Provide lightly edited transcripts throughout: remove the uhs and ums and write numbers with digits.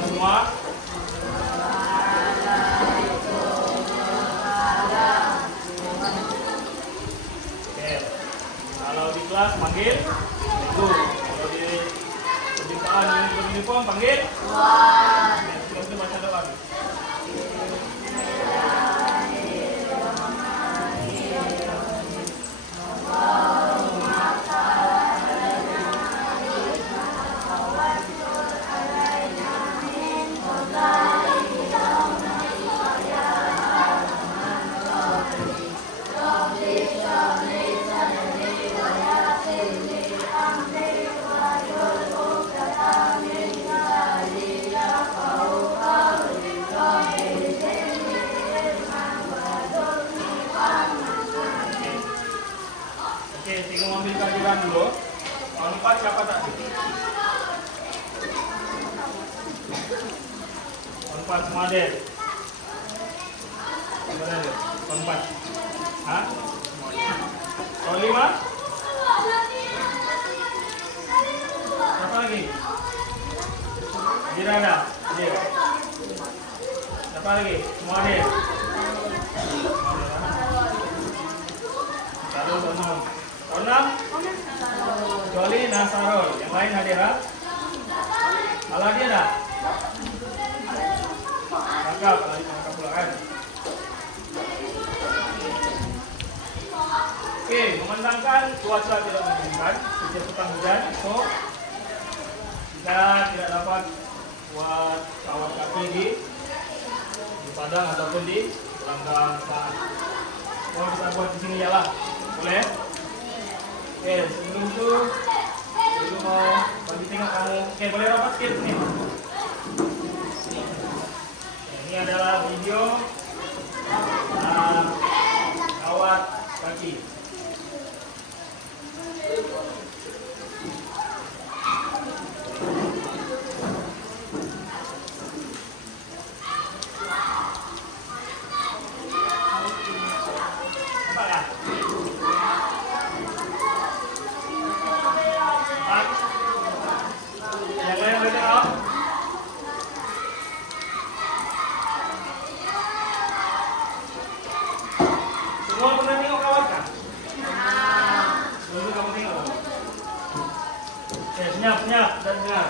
Salam semua. Oke. Kalau di kelas panggil itu. Kalau di perjumpaan uniform panggil Tuhan. Kita baca doa. Oke, tinggal ambil kajian dulu. Tahun 4 siapa tadi? Tahun 4 semua deh. Gimana deh? Tahun 4. Hah? Tahun 5? Siapa lagi? Dirada. Dir. Siapa lagi? Semua deh. Lalu tahun 6? Joli Nasarul. Yang lain hadir? Aladi ada? Tangkap, lagi tangkap pula kan? Oke, memandangkan cuaca tidak menginginkan, sejak petang hujan, so kita tidak dapat buat kawat kaki di padang ataupun di langkah saat. Mau kita buat di sini ya lah, boleh? Oke, sebelum itu dulu mau bagi tengok kamu. Oke, boleh rapat sedikit nih. Ini adalah video kawat kaki. Semua pernah tengok kawat kan? Dulu kamu tengok. Oke, senyap dan dengar.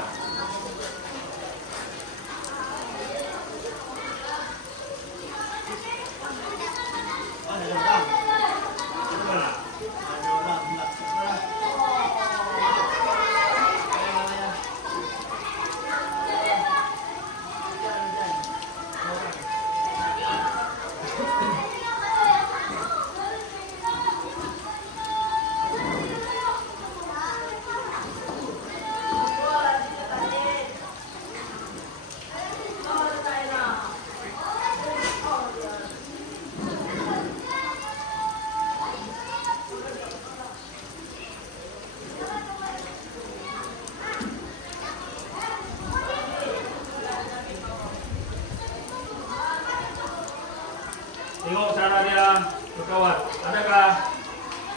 Tengok cara dia berkawat. Adakah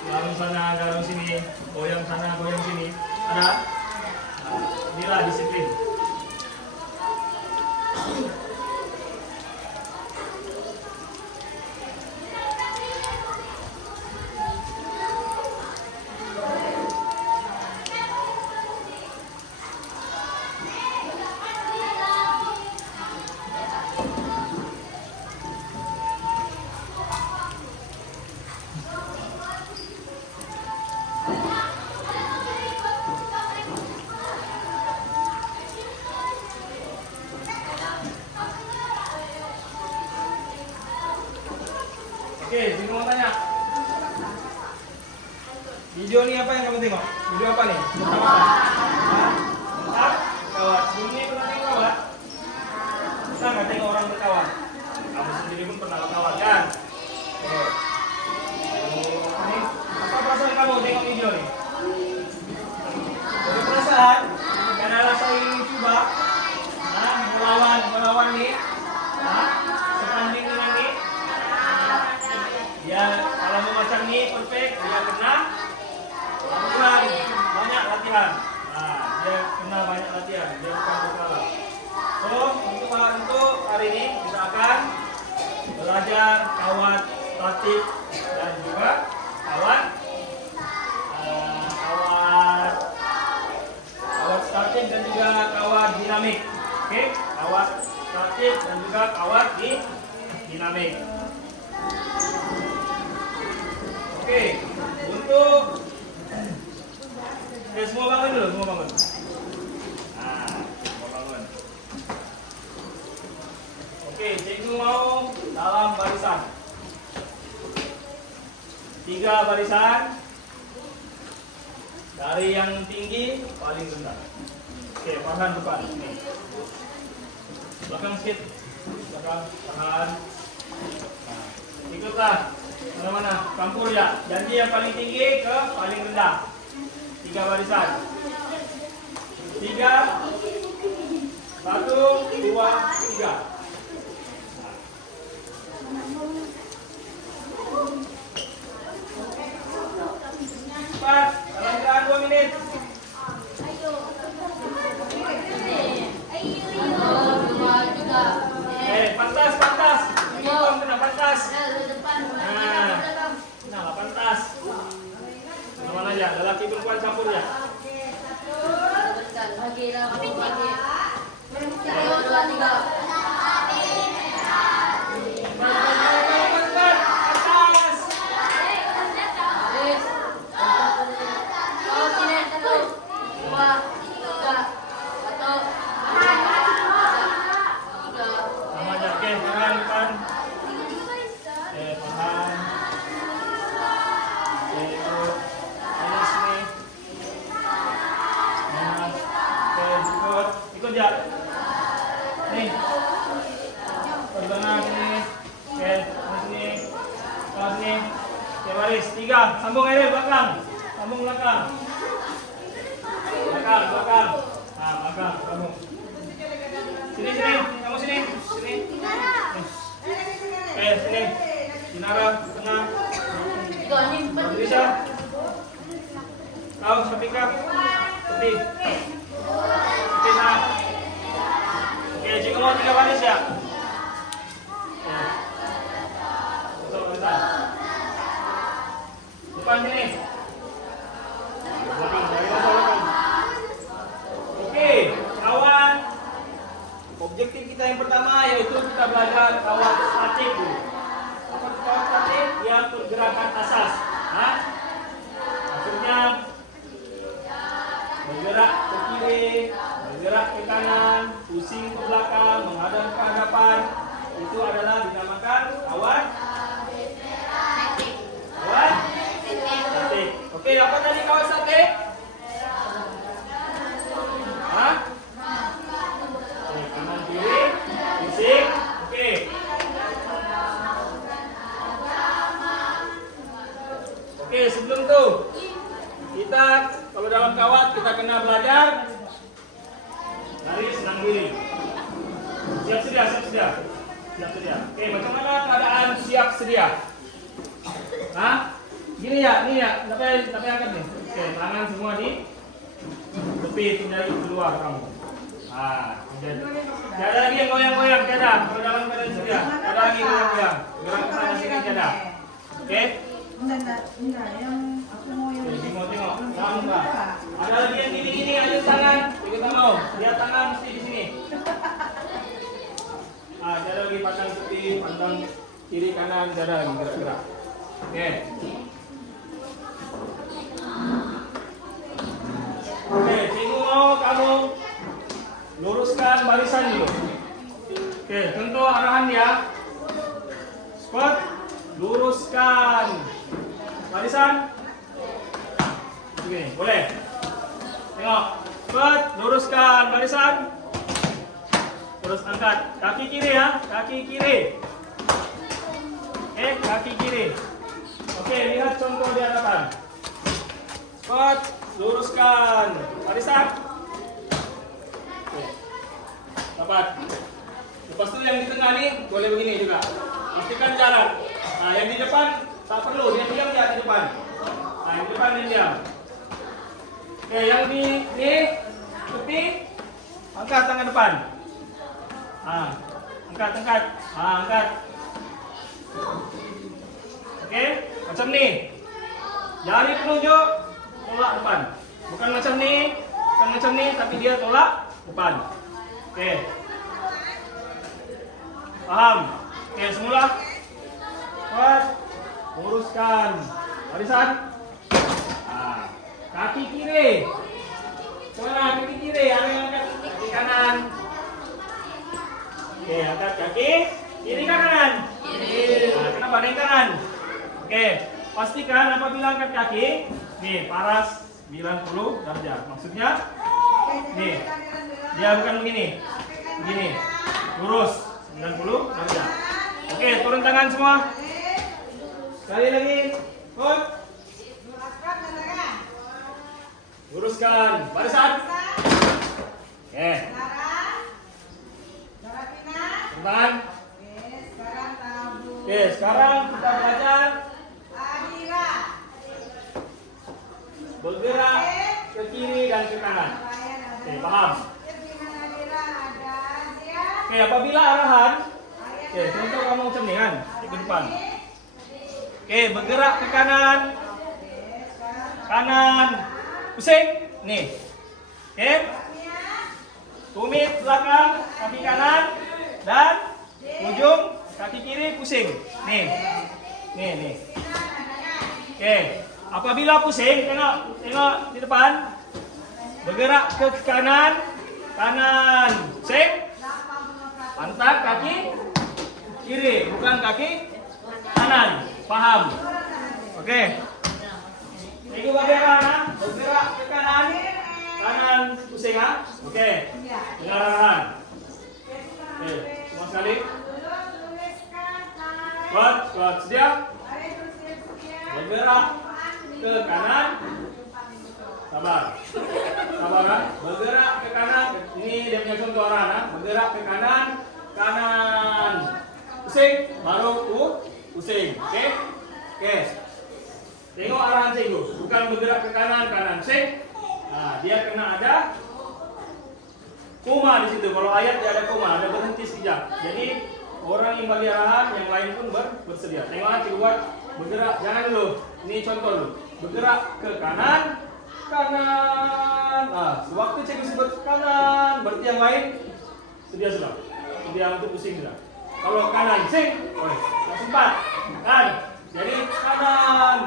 garung sana, garung sini, goyang sana, goyang sini? Ada? Inilah disiplin. Oke, sini mau tanya. Video ini apa yang kamu tengok? Video apa nih? Tentang kawat. Sebelum ini pernah tengok kawat? Bisa nggak tengok orang berkawat? Kamu sendiri pun pernah berkawat kan? Oke. Ini apa perasaan kamu tengok video ini? Ada perasaan? Karena rasa ingin coba melawan nih, setanding dengan nih. Ya, kalau memasang nih perfect, dia kena kurang banyak latihan. Nah, dia kena banyak latihan, dia bukan berkalah. So, untuk hari ini kita akan belajar kawat statik dan juga kawat statik dan juga kawat dinamik. Oke, kawat statik dan juga kawat dinamik. Oke, untuk semua bangun dulu, semua bangun. Nah, semua bangun. Oke, cikgu mau dalam barisan. 3 barisan dari yang tinggi paling rendah. Oke, perlahan depan. Nih. Belakang sedikit, belakang, tahan. Nah, ikutlah mana-mana, campur ya. Janji yang paling tinggi ke paling rendah. 3 barisan. 3, 1, 2, 3. Cepat, dalam jalan 2 menit. Pantas, pantas. Ini kena pantas. Nah, pantas. Mana aja, lelaki perempuan campur ya. Nih, pegangan sini, oke, sini, sini, oke baris 3, sambung aja belakang, sambung belakang, belakang, nah belakang, sambung, sini, kamu sini, oke sini, Dinara, tengah, bisa, kau Safika, tepi, nah. Oke, cikgu mau 3 baris ya? Depan sini. Oke, kawan. Objektif kita yang pertama yaitu kita belajar kawat statik dulu. Apa itu kawat statik? Yang pergerakan asas. Nah, maksudnya bergerak ke kiri, bergerak ke kanan, pusing ke belakang, menghadap ke hadapan. Itu adalah dinamakan kawat statik. Oke, apa tadi kawat statik? Hah? Oke, kanan kiri, pusing. Oke. Oke, sebelum itu kita kalau dalam kawat kita kena belajar garis senang diri. Siap sedia. Oke, macam mana keadaan siap sedia? Hah? Gini ya, ini ya. Tapi angkat nih. Oke, tangan semua di tepi, tidak keluar kamu. Ah, tidak ada lagi yang goyang-goyang, tidak. Kalau dalam keadaan sedia, tidak ada lagi goyang-goyang. Gerak ke sana sini tidak. Oke? Enggak, yang aku mau yang Tengok. Enggak. Ada lagi yang gini-gini, ayo tangan. Ikut kamu. Lihat tangan mesti di sini. Ada lagi pandang tepi, pandang kiri kanan, ada lagi gerak-gerak. Oke. Oke, cikgu mau kamu luruskan barisan dulu. Oke, tentu arahan ya. Squat, luruskan barisan. Begini, boleh. Tengok, squat, luruskan barisan. Terus angkat kaki kiri ya, kaki kiri. Kaki kiri. Oke, lihat contoh di hadapan. Squat, luruskan barisan. Oke. Dapat. Lepas itu yang di tengah nih boleh begini juga. Pastikan jalan. Nah, yang di depan tak perlu, dia diam ya di depan. Nah, yang di depan dia diam. Oke, yang di tepi angkat tangan depan. Angkat. Angkat. Oke, macam nih. Jari penunjuk tolak depan. Bukan macam nih, tapi dia tolak depan. Oke. Paham? Oke, semula. Kuat. Luruskan. Barisan. Kaki kiri. Mana kaki kiri? Ada yang angkat kaki kanan. Oke, angkat kaki kiri kanan. Kiri. Kenapa ada yang kanan? Oke, pastikan apabila angkat kaki, nih paras 90 derajat. Maksudnya, nih dia bukan begini, lurus 90 derajat. Oke, turun tangan semua. Sekali lagi, put. Luruskan, barisan. Oke. Tangan. Oke, sekarang kita belajar bergerak ke kiri dan ke kanan. Oke, paham? Oke, apabila arahan, oke, contoh kamu macam ni kan, ke depan. Oke, bergerak ke kanan, pusing, nih. Oke, tumit belakang, kaki kanan, dan ujung kaki kiri pusing. Nih. Oke, apabila pusing, tengok di depan. Bergerak ke kanan, pusing. Pantat kaki kiri, bukan kaki kanan. Paham? Oke. Ini bagaimana? Bergerak ke kanan, pusing ha? Oke. Dengar arahan. Oke, semua sekali. Kuat, sedia. Bergerak ke kanan. Sabar ha? Bergerak ke kanan. Ini dia punya contoh arahan ha? Bergerak ke kanan. Pusing, baru pusing. Oke? Tengok arahan cikgu, bukan bergerak ke kanan, pusing. Nah, dia kena ada koma di situ. Kalau ayat dia ada koma, ada berhenti sekejap. Jadi orang yang bagi arahan, yang lain pun bersedia. Tengok cikgu buat bergerak, jangan dulu. Ini contoh dulu. Bergerak ke kanan. Nah, sewaktu cikgu sebut kanan, berarti yang lain sedia sudah. Sedia untuk pusing sudah. Kalau kanan, sing, langsung 4. Kan? Jadi kanan,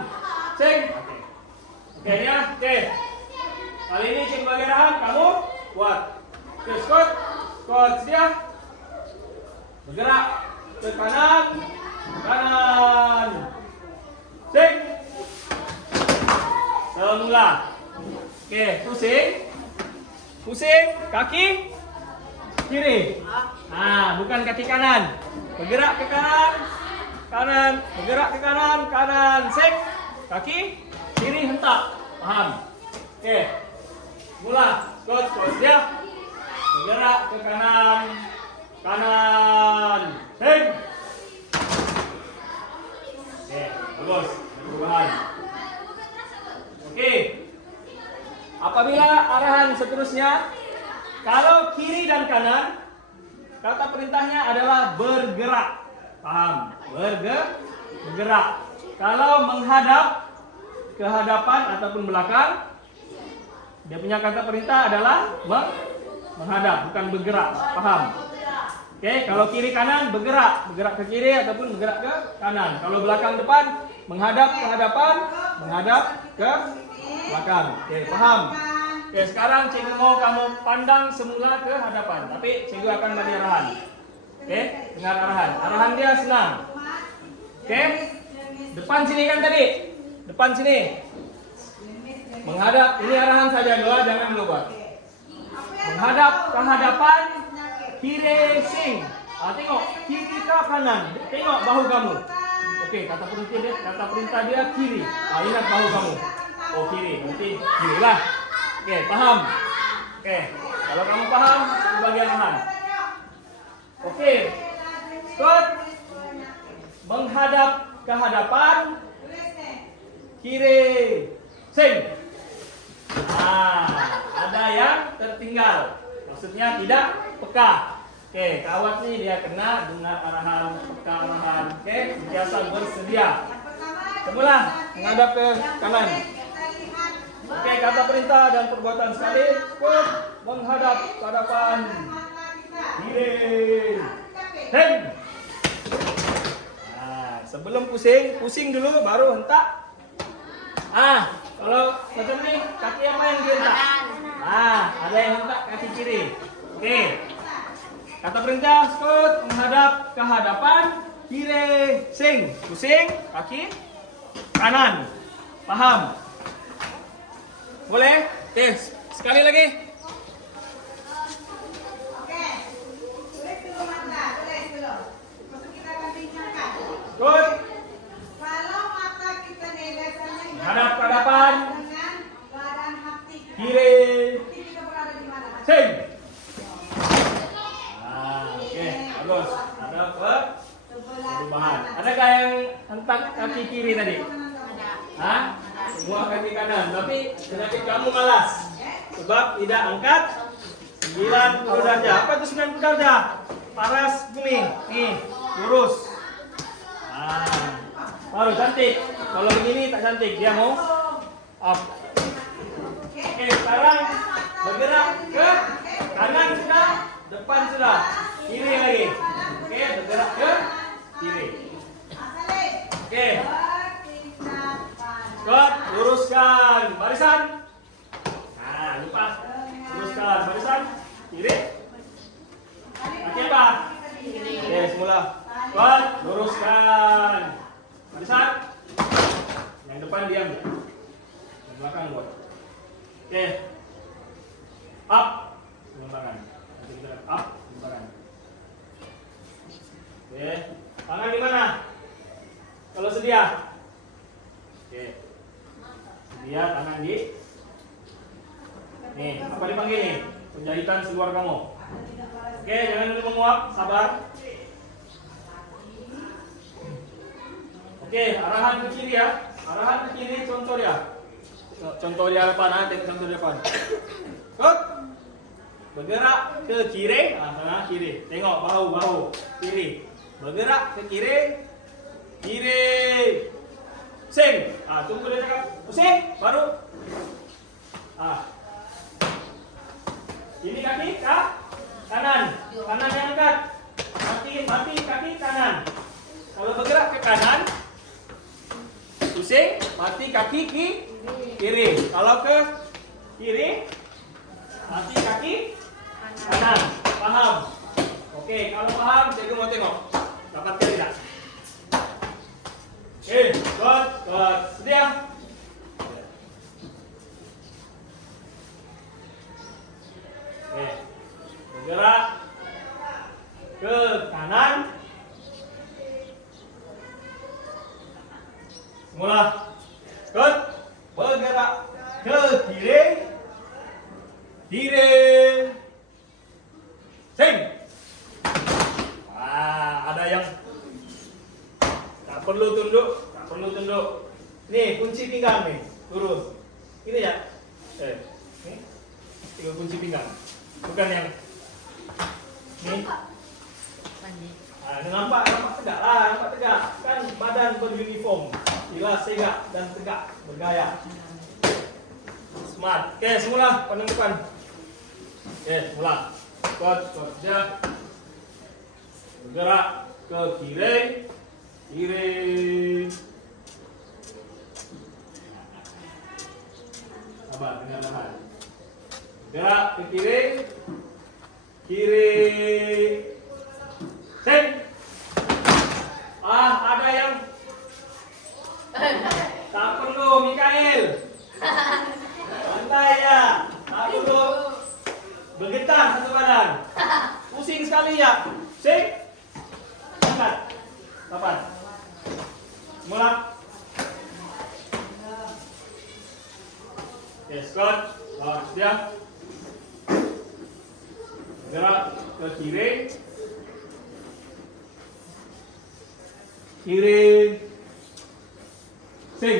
sing. Oke, ini ya. Oke. Kali ini cikgu bagi arahan, kamu buat. Oke, squat, sedia. Bergerak ke kanan, sing. Semula. Oke, pusing, kaki kiri. Nah, bukan kaki kanan. Bergerak ke kanan, bergerak ke kanan, sing. Kaki kiri hentak. Paham? Oke. Mula, squat dia. Bergerak ke kanan, sing. Oke, bagus. Perubahan. Oke. Apabila arahan seterusnya, kalau kiri dan kanan, kata perintahnya adalah bergerak. Paham? Bergerak. Kalau menghadap ke hadapan ataupun belakang, dia punya kata perintah adalah menghadap, bukan bergerak. Paham? Oke, kalau kiri kanan bergerak ke kiri ataupun bergerak ke kanan. Kalau belakang depan, menghadap ke hadapan, menghadap ke belakang. Oke, paham? Oke, sekarang cikgu mau kamu pandang semula ke hadapan, tapi cikgu akan bagi arahan. Oke, dengar arahan. Arahan dia senang. Oke, depan sini kan tadi. Depan sini. Menghadap, ini arahan saja dua, jangan lupa. Menghadap ke hadapan, kiri sing. Tengok, kiri ke kanan. Tengok bahu kamu. Oke, kata perintah dia kiri. Ingat bahu kamu. Oh, kiri, berarti kiri lah. Oke, paham? Oke, kalau kamu paham, bagian arahan. Oke, squat. Menghadap ke hadapan, kiri sing. Ada yang tertinggal. Maksudnya tidak peka. Oke, kawat nih dia kena dengan arahan peka arahan. Oke, biasa bersedia. Semula menghadap ke kanan. Oke, kata perintah dan perbuatan sekali. Pun menghadap ke hadapan. Kiri. Heng. Nah, sebelum pusing dulu baru hentak. Kalau macam ni, kaki yang main dihentak. Ada yang hentak kaki kiri. Oke. Kata perintah, skut menghadap ke hadapan. Kiri, sing. Pusing, kaki kanan. Paham? Boleh? Oke, sekali lagi. Good. Kalau mata kita nih biasanya Hadap ke hadapan. dengan badan hati kita. Kiri. Hati kita berada di mana? Sing. Oke, bagus. Ada perubahan. Adakah yang hentak kaki kiri tadi? Semua kaki kanan. Tapi penyakit kamu malas. Sebab tidak angkat 90 derajat. Apa itu 90 derajat? Paras gini. Nih, lurus. Baru cantik. Kalau begini tak cantik. Dia mau up. Oke, sekarang bergerak ke kanan sudah, depan sudah, kiri lagi. Oke, bergerak ke kiri. Oke, skot, luruskan barisan. Lupa. Luruskan barisan. Kiri. Oke, Pak. Oke, semula. Skot, luruskan barisan. Yang depan diam. Yang belakang buat. Oke. Up. Pengembangan. Nanti kita lihat up. Pengembangan. Oke. Tangan di mana? Kalau sedia. Oke. Sedia tangan di. Nih, apa dipanggil nih? Penjahitan seluar kamu. Oke, jangan dulu menguap. Sabar. Oke, arahan ke kiri ya. Arahan ke kiri, contoh dia. Contoh di hadapan, tengok contoh di depan. Good. Bergerak ke kiri, tengah kiri. Tengok bahu. Kiri. Bergerak ke kiri. Kiri. Sing. Tunggu dia cakap. Pusing, baru. Ini kaki ke kanan. Kanan yang angkat. Mati kaki kanan. Kalau bergerak ke kanan, pusing, mati kaki kiri. Kalau ke kiri, mati kaki kanan. Paham? Oke, kalau paham, saya mau tengok. Dapatkan tidak? Oke, good. Sedia? Oke, bergerak ke kanan. Semula. Good. Bergerak ke kiri. Kiri. Sing. Ada yang tak perlu tunduk. Nih, kunci pinggang nih. Lurus. Ini ya. Nih. Tinggal kunci pinggang. Bukan yang nih. Nampak tegak lah, nampak tegak. Kan badan beruniform. Jelas tegak dan tegak, bergaya. Smart. Oke, semula pandang depan. Oke, mula. Kuat dia. Bergerak ke kiri. Sabar, dengan tahan. Bergerak ke kiri. Sing. Ada yang tak perlu, Mikael. Santai ya. Tak perlu bergetar satu badan. Pusing sekali ya. Sing. Angkat. Kapan? Mula. Yes, good. Sedia. Gerak ke kiri. Sing.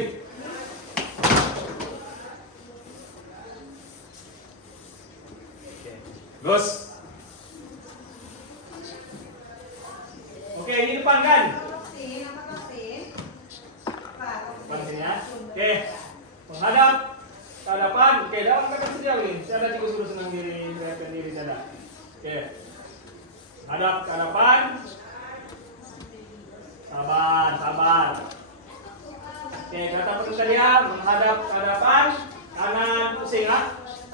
Gus. begini. Saya cikgu suruh senang diri, gerakan diri saya. Oke. Hadap ke hadapan. Sabar, sabar. Oke, kata perintah dia menghadap ke hadapan, kanan pusing lah,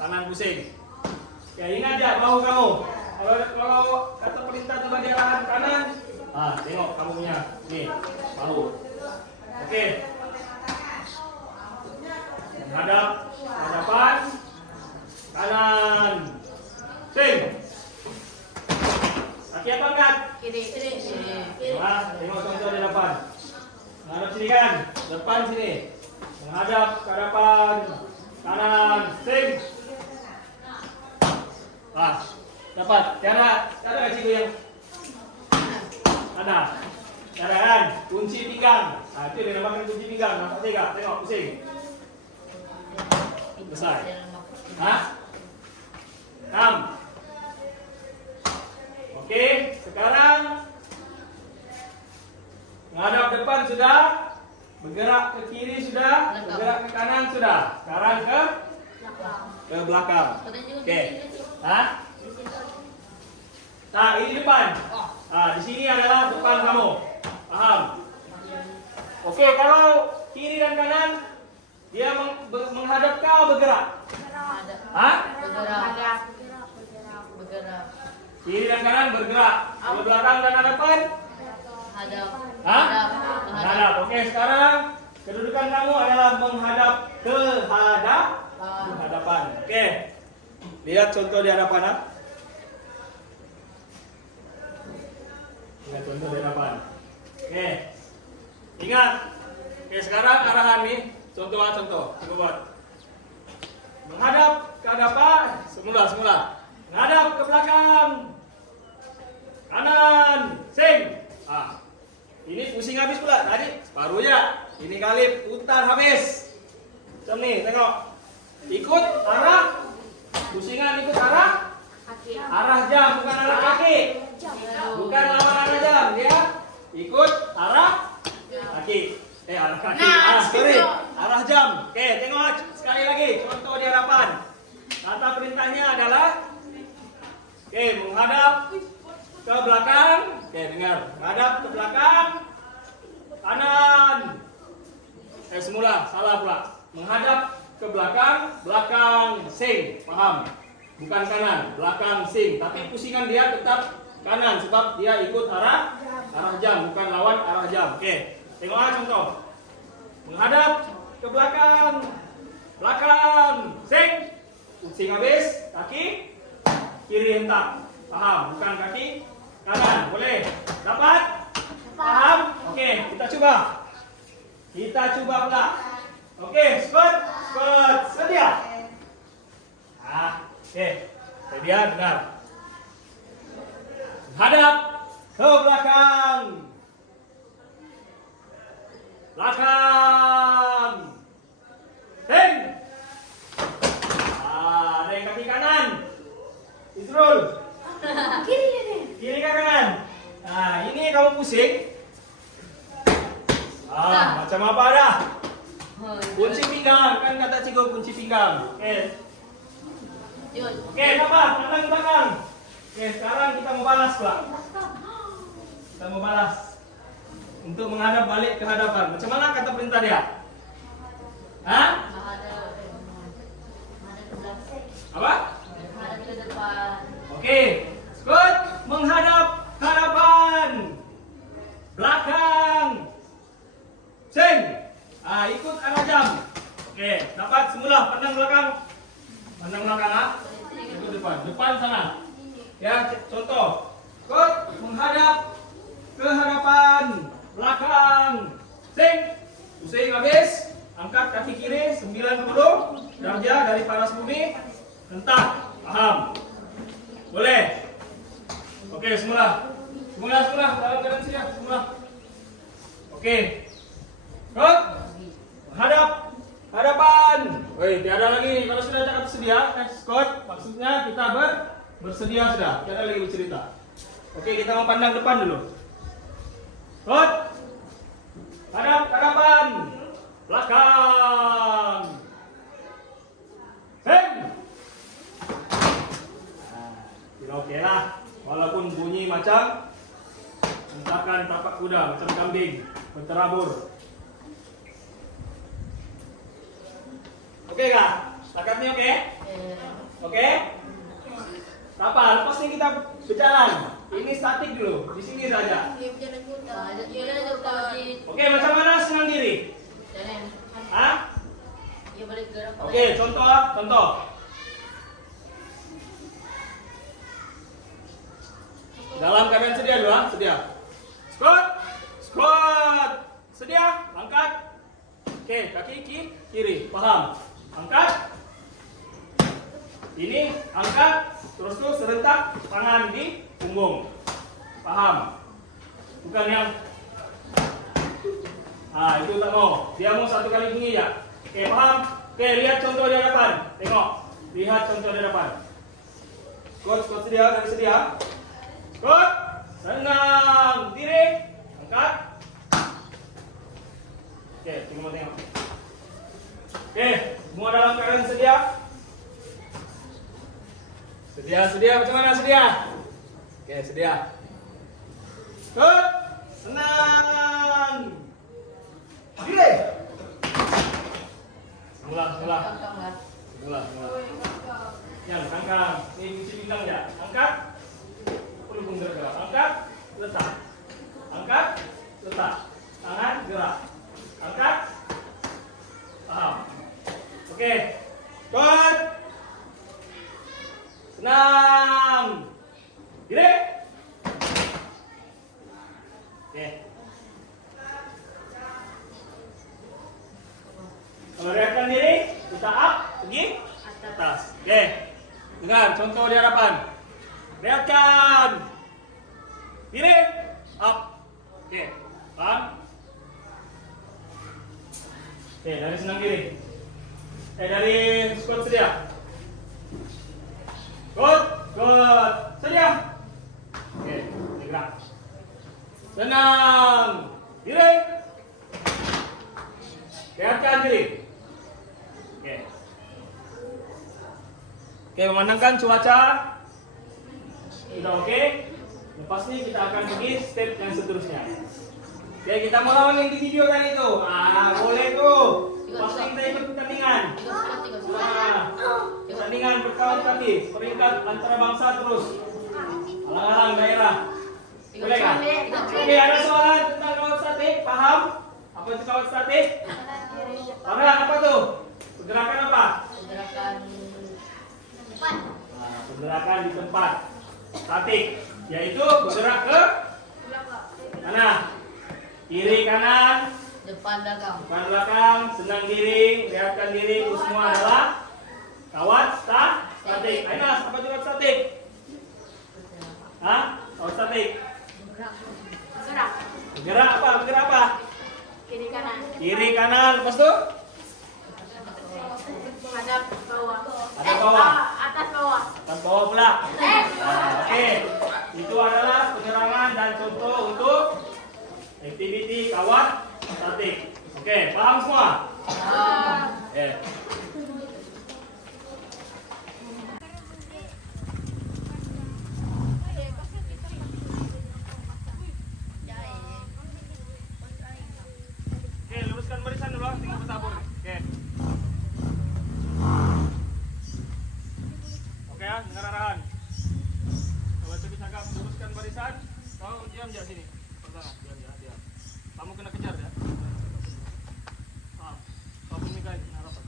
kanan pusing. Ya ingat ya bahu kamu. Kalau kata perintah tiba di arahan kanan, tengok kamu punya, nih bahu. Oke. Menghadap ke hadapan, kanan, sing. Kaki apa enggak? Kiri. Tengok contoh di depan. Menghadap sini kan, depan sini. Menghadap ke hadapan, kanan, sing. Dapat. Tiada nggak cikgu yang ada kan? Kunci pinggang. Itu yang dinamakan kunci pinggang. Nampak tidak? Tengok pusing. Selesai. 6. Oke, sekarang menghadap depan sudah, bergerak ke kiri sudah, bergerak ke kanan sudah. Sekarang ke belakang. Oke. Nah, ini depan. Di sini adalah depan kamu. Paham? Oke, kalau kiri dan kanan dia menghadap kau bergerak. Bergerak. Kiri dan kanan bergerak. Kalau belakang dan hadapan? Menghadap. Oke, sekarang kedudukan kamu adalah menghadap ke hadapan. Oke. Lihat contoh di hadapan. Lihat contoh di hadapan. Oke. Ingat. Oke, sekarang arahan nih. Contoh. Coba buat. Menghadap ke hadapan. Semula. Menghadap ke belakang. Kanan. Sing. Ini pusing habis pula. Tadi separuhnya. Ini kali putar habis. Macam nih, tengok. Ikut arah. Pusingan ikut arah. Jam, bukan arah kaki. Bukan lawan arah jam. Dia ikut arah kaki. Arah kaki. Sorry. Arah jam. Oke, tengok sekali lagi. Contoh di hadapan. Kata perintahnya adalah menghadap ke belakang. Dengar. Menghadap ke belakang. Kanan. Semula. Salah pula. Menghadap ke belakang, sing. Paham? Bukan kanan, belakang sing. Tapi pusingan dia tetap kanan sebab dia ikut arah jam, bukan lawan arah jam. Oke. Tengoklah contoh. Menghadap ke belakang, sing. Pusing habis, kaki kiri hentak. Paham? Bukan kaki kanan. Boleh? Dapat? Paham? Oke, kita coba. Pula. Oke, squat. Sedia. Oke. Sedia, dengar. Hadap ke belakang. Sing. Ada yang kaki kanan. Isrul. Kiri ke kanan. Ini kamu pusing. Macam apa dah? Kunci pinggang, kan kata cikgu kunci pinggang. Oke, apa? Pandang belakang. Oke, sekarang kita mau balas pula. Untuk menghadap balik ke hadapan. Macam mana kata perintah dia? Apa? Oke, skut menghadap ke hadapan. Belakang. Sing. Ikut arah jam. Oke, dapat semula pandang belakang. Ikut depan sana. Ya, contoh. Skut menghadap ke hadapan. Belakang. Sing. Pusing habis. Angkat kaki kiri 90 derajat dari paras bumi. Hentak. Paham? Boleh? Oke, semula. Dalam keadaan siap. Oke. Skut. Hadapan. Tiada lagi. Kalau sudah cakap sedia, skut. Maksudnya kita bersedia sudah. Tiada lagi bercerita. Oke, kita mau pandang depan dulu. Skut. Hadapan. Belakang. Sing. Oke lah. Walaupun bunyi macam hentakan tapak kuda, macam kambing berterabur. Oke kak? Takapnya oke? Oke? Apa? Lepas ini kita berjalan. Ini statik dulu. Di sini saja. Oke, macam mana senang diri? Hah? Oke, contoh. Dalam keadaan sedia dulu, sedia. Squat. Sedia, angkat. Oke, kaki kiri, paham? Angkat. Ini angkat, terus serentak tangan di punggung. Paham? Bukan yang itu tak mau. Dia mau satu kali bunyi ya. Oke, paham? Oke, lihat contoh di hadapan. Tengok. Lihat contoh di hadapan. Squat sedia, dari sedia. Squat. Senang. Diri. Angkat. Oke, tengok. Oke, semua dalam keadaan sedia. Sedia. Macam mana sedia? Oke, sedia. Squat. Senang. Diri. Mula. Yang angkat. Ini kunci pinggang ya. Angkat. Pelukung gerak. Angkat. Letak. Angkat. Letak. Tangan gerak. Angkat. Paham. Oke. Squat. Senang. Diri. Oke. Kalau rehatkan diri, kita up, pergi atas. Oke. Dengar contoh di hadapan. Rehatkan. Diri, up. Oke. Paham? Oke, dari senang diri. Dari squat sedia. Squat. Sedia. Oke, gerak. Senang. Diri. Rehatkan diri. Oke, memandangkan cuaca sudah oke. Lepas ini kita akan pergi step yang seterusnya. Oke, kita mau lawan yang di video tadi itu. Boleh tuh. Pasti kita ikut pertandingan. Pertandingan berkawan kaki, peringkat antara bangsa terus. Alang-alang daerah. Boleh kan? Oke, ada soalan tentang kawat statik? Paham? Apa itu kawat statik? Apa tuh? Pergerakan apa? Pergerakan di tempat statik, yaitu bergerak ke mana? Kiri kanan, depan belakang, senang diri, rehatkan diri, itu semua adalah kawat statik. Ayo, apa itu kawat statik? Kawat statik. Bergerak apa? Kiri kanan, lepas tuh? Ada bawah. Atas bawah pula. Oke. Itu adalah penyerangan dan contoh untuk aktiviti kawat statik. Oke, paham semua? Oke, luruskan barisan dulu, tinggal bertabur. Oke ya, dengar arahan. Kalau itu bisa agak luruskan barisan, kau diam di sini. Pertama, diam. Kamu kena kejar ya. Kau pun Mikael, harapan.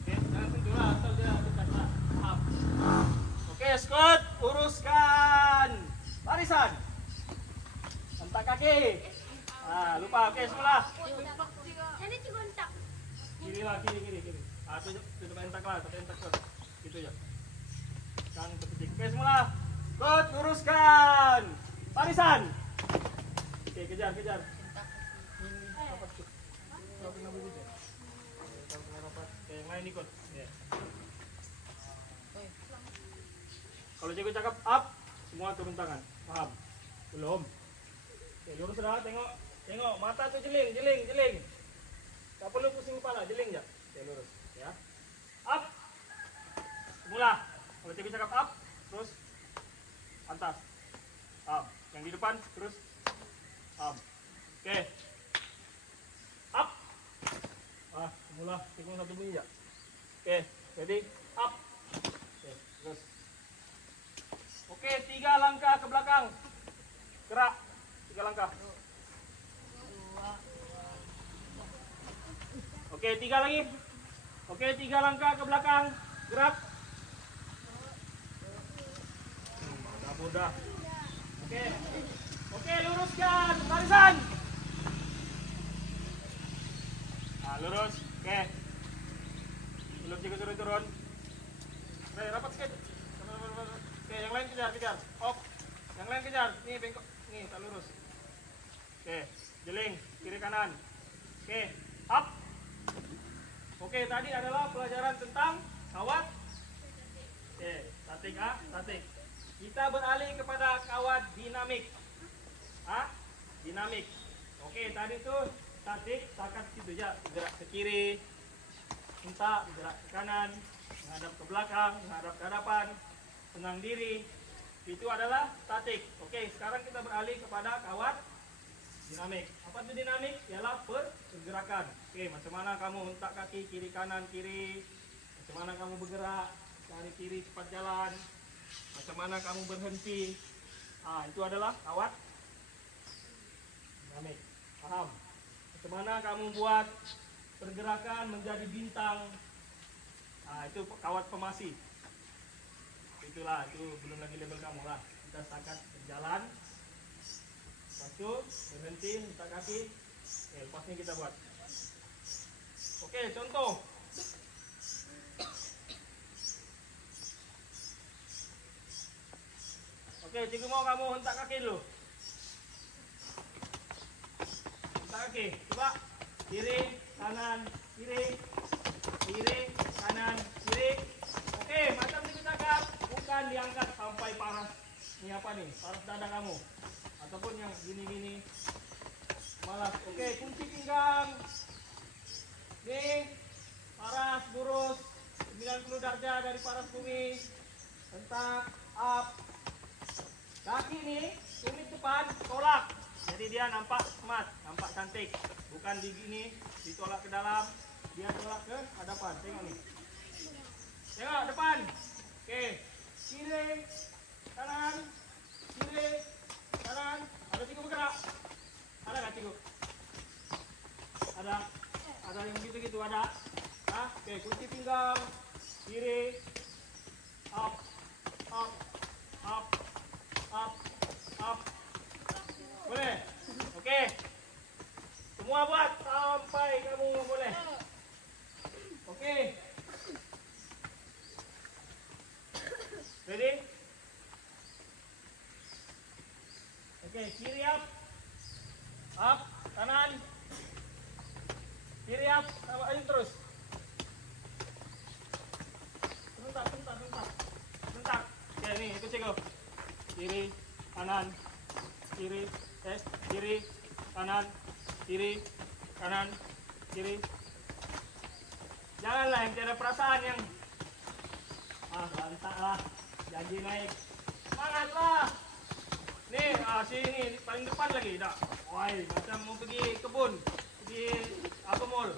Oke, jangan sentuh atau dia dekat lah. Oke, squat, uruskan barisan. Hentak kaki. Lupa. Oke, semula. Kiri. Tutup hentak lah, gitu ya. Jangan terpetik. Oke, semula. Squat, uruskan barisan. Oke, kejar. Oke, main ikut. Kalau jago cakap up, semua turun tangan. Paham? Belum? Oke, lurus dah, tengok. Mata tuh jeling. Tak perlu pusing kepala, jeling je. Oke, lurus. Ya. Up. Semula. Kalau jago cakap up, terus atas. Yang di depan terus oke. Up. Mula tikung satu bunyi ya. Oke, ready? Up. Oke, terus. Oke, 3 langkah ke belakang. Gerak. 3 langkah. Oke, 3 lagi. Oke, 3 langkah ke belakang. Gerak. Mudah. Oke. Oke, luruskan barisan. Lurus. Oke. Belum juga turun. Rapat sedikit. Oke, yang lain kejar. Off. Yang lain kejar. Nih bengkok. Nih, tak lurus. Oke, jeling kiri kanan. Oke, up. Oke, tadi adalah pelajaran tentang kawat. Oke, statik. Kita beralih kepada kawat dinamik. Dinamik. Oke, tadi tuh statik, takat situ ya, gerak ke kiri, hentak, gerak ke kanan, menghadap ke belakang, menghadap ke hadapan, tenang diri. Itu adalah statik. Oke, sekarang kita beralih kepada kawat dinamik. Apa itu dinamik? Ialah pergerakan. Oke, macam mana kamu hentak kaki kiri kanan kiri, macam mana kamu bergerak dari kiri cepat jalan, macam mana kamu berhenti. Itu adalah kawat dinamik. Paham? Macam mana kamu buat pergerakan menjadi bintang. Itu kawat pemasi. Itulah, itu belum lagi label kamu lah. Kita setakat berjalan, lepas itu berhenti, hentak kaki. Oke, lepasnya kita buat. Oke, contoh. Oke, cikgu mau kamu hentak kaki dulu. Hentak kaki, coba. Kiri, kanan, kiri, kanan, kiri. Oke, macam ini cakap. Bukan diangkat sampai paras. Ini apa nih? Paras dada kamu. Ataupun yang gini-gini. Malas. Oke, kunci pinggang. Nih, paras, lurus. 90 derajat dari paras bumi. Hentak, up. Kaki nih, tumit depan, tolak. Jadi dia nampak smart, nampak cantik. Bukan di gini, ditolak ke dalam, dia tolak ke hadapan. Tengok nih. Tengok depan. Oke. Kiri, kanan, kiri, kanan. Ada cikgu bergerak? Ada nggak cikgu? Ada yang gitu-gitu ada? Oke, kunci pinggang. Kiri, up, up, up. Up. Boleh? Oke. Semua buat sampai kamu boleh. Oke. Ready? Oke, kiri up. Up, kanan. Kiri up, ayo terus. Sebentar. Oke, nih ikut cikgu. Kiri, kanan, kiri, kiri, kanan, kiri, kanan, kiri. Janganlah yang tiada perasaan yang lantak lah, janji naik. Semangatlah. Nih, sini paling depan lagi, dak. Woi, macam mau pergi kebun, pergi apa mall.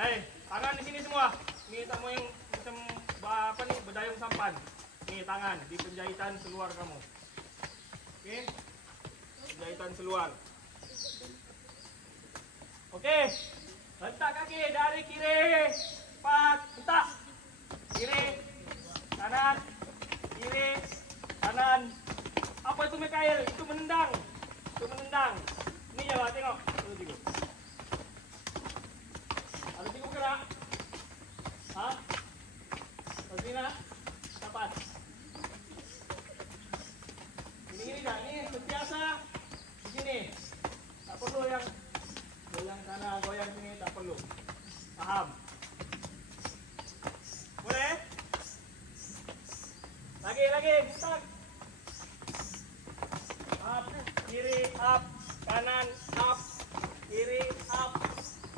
Hei, tangan di sini semua. Ini tak mau yang macam apa nih, berdayung sampan. Nih tangan di penjahitan seluar kamu. Oke. Penjahitan seluar. Oke. Hentak kaki dari kiri. 4, hentak. Kiri, kanan, kiri, kanan. Apa itu Mikael? Itu menendang. Ini ya, tengok. Ada cikgu. Ada cikgu gerak. Begini dapat. Ini dah, ini sentiasa di sini. Tak perlu yang goyang sana, goyang sini, tak perlu. Paham? Boleh? Lagi, start. Up, kiri, up, kanan, up, kiri, up,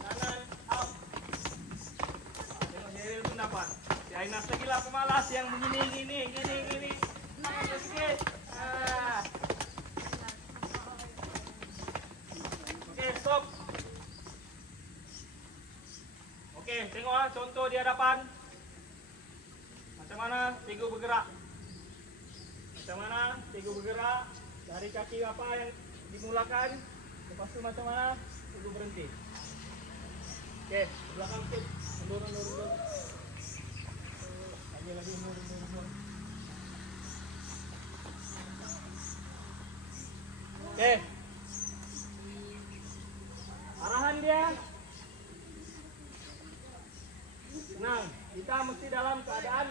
kanan, up. Tengok Jeril pun dapat. Si Ainas lagi lah pemalas yang begini, gini. Sedikit. Oke, stop. Oke, tengok contoh di hadapan. Macam mana Tigu bergerak? Macam mana Tigu bergerak? Dari kaki apa yang dimulakan. Lepas tu macam mana Tigu berhenti. Oke, belakang sikit. Mundur. Lagi mundur. Oke. Arahan dia. Senang. Kita mesti dalam keadaan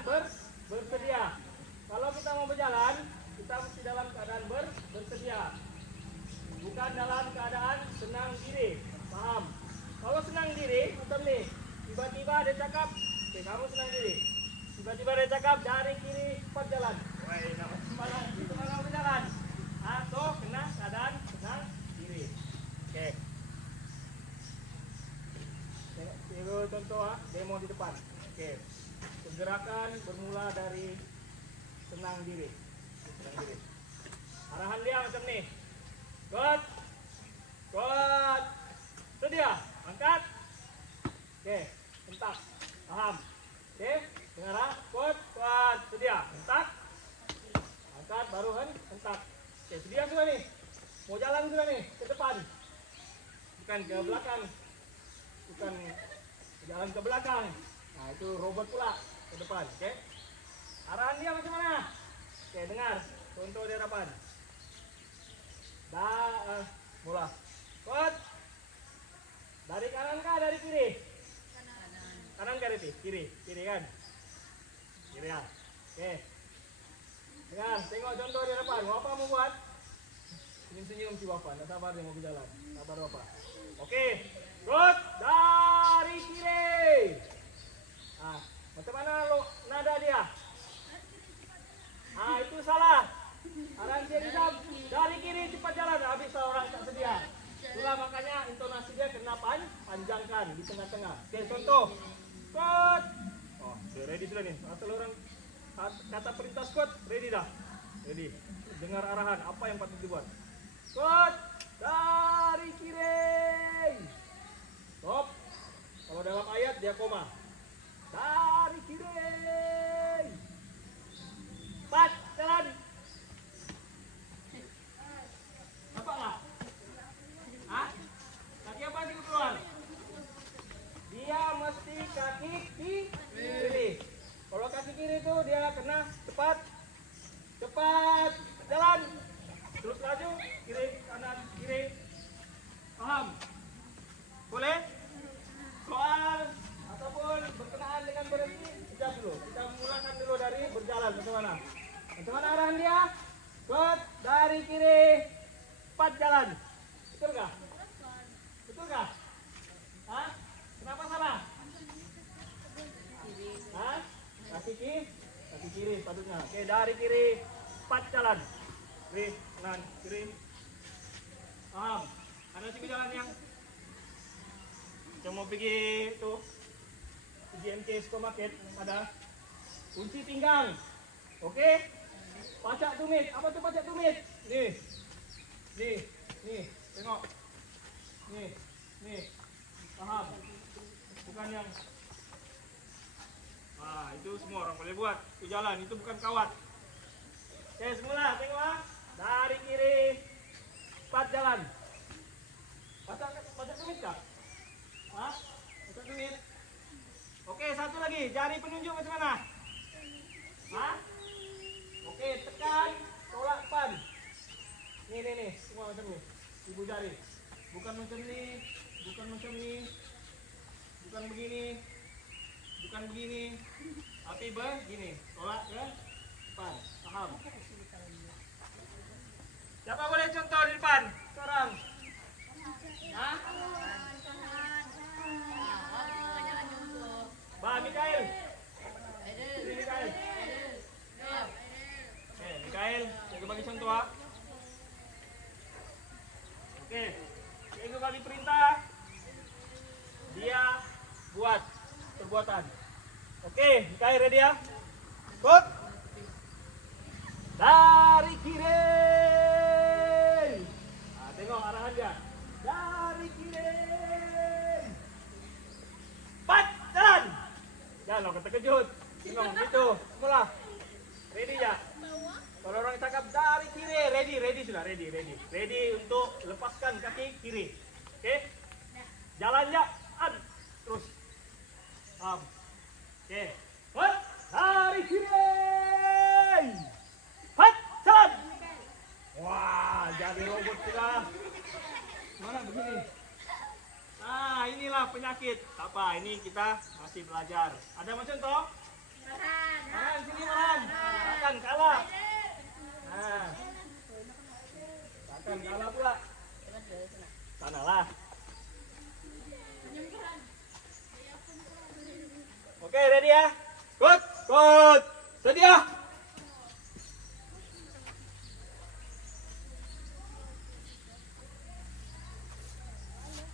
bersedia. Kalau kita mau berjalan, kita mesti dalam keadaan bersedia. Bukan dalam keadaan senang diri. Paham? Kalau senang diri, macam ni. Tiba-tiba dia cakap, oke, kamu senang diri. Tiba-tiba dia cakap, dari kiri cepat jalan. Wah, nak mana? Itu mana berjalan? Atau kena keadaan senang diri. Oke. Tengok contoh demo di depan. Oke. Pergerakan bermula dari senang diri. Arahan dia macam ni. Good. Sedia. Angkat. Oke. Hentak. Paham? Oke. Dengar. Kuat. Sedia. Hentak. Angkat. Baru hentak. Oke. Sedia sudah nih. Mau jalan sudah nih. Ke depan. Bukan ke belakang. Bukan jalan ke belakang. Nah, itu robot pula. Ke depan. Oke. Arahan dia macam mana? Oke. Dengar. Contoh di hadapan. Mula. Kuat. Dari kanan kah dari kiri? Kanan kah dari kiri kan? Kiri ya. Oke. Dengar, tengok contoh di depan. Bapak mau buat? Senyum si bapak. Tak sabar dia mau berjalan. Sabar bapak. Oke. Good. Dari kiri. Macam mana lo nada dia? Itu salah. Arahan dia bisa dari kiri cepat jalan. Habis orang tak sedia. Itulah makanya intonasi dia kena panjangkan di tengah-tengah. Oke, contoh. Squat. Sudah ready sudah nih. Asal orang kata perintah squat, ready dah. Ready. Dengar arahan apa yang patut dibuat. Squat dari kiri. Stop. Kalau dalam ayat dia koma. Dari kiri. Pas jalan. Nampak nggak? Kaki apa yang keluar? Dia mesti kaki kiri. Kalau kaki kiri itu dia kena cepat jalan. Terus laju kiri kanan kiri. Paham? Boleh? Soal ataupun berkenaan dengan berhenti, sekejap dulu. Kita mulakan dulu dari berjalan. Bagaimana? Bagaimana arahan dia? Good. Dari kiri. Cepat jalan. Betul nggak? Betul nggak? Kenapa salah? Kaki kiri patutnya. Oke, dari kiri. Cepat jalan. Kiri, kanan, kiri. Paham? Ada sih jalan yang mau pergi tuh GMK supermarket ada kunci pinggang. Oke? Pacak tumit. Apa tuh pacak tumit? Nih. Tengok. Nih. Paham? Bukan yang itu semua orang boleh buat. Itu jalan, itu bukan kawat. Oke, semula tengok. Dari kiri. Cepat jalan. Pacak tumit kah? Pacak tumit. Oke, satu lagi. Jari penunjuk macam mana? Oke, tekan. Tolak depan. Nih. Semua macam ni. Ibu jari. Bukan macam ni. Bukan begini. Tapi begini. Tolak ke depan. Paham? Siapa boleh contoh di depan? Sekarang. Mikael. Mikael, saya bagi contoh. Oke. Saya bagi perintah. Dia buat perbuatan. Oke, Kai ready ya? Good. Dari kiri. Nah, tengok arahan dia. Dari kiri. Pat, jalan. Jangan lo terkejut. Tengok gitu. Mula. Ready ya? Kalau orang tangkap dari kiri, ready sudah, ready. Ready untuk lepaskan kaki kiri. Oke? Jalan ya, terus. Oke. Hot, dari kiri. Hot, jalan. Wah, jadi robot sudah. Mana begini? Nah, inilah penyakit. Apa? Ini kita masih belajar. Ada macam toh? Mahan, sini mahan. Akan kalah. Nah. Akan kalah pula. Sanalah. Oke, ready ya? Good. Sedia.